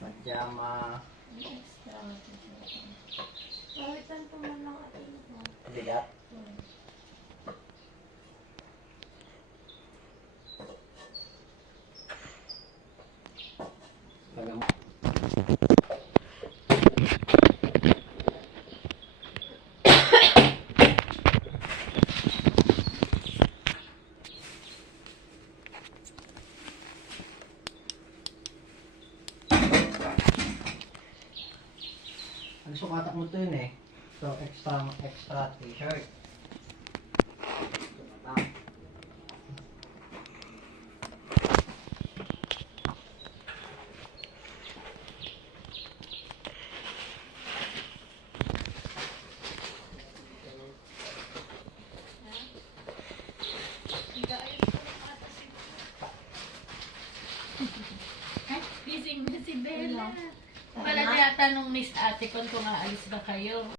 Pajama. Kawitan po man lang at ito. Bigat. Ang sukatak mo ito yun eh. So, extra t-shirt. Gising na si Bella. Pala niya tanong ni ate kung aalis ba kayo.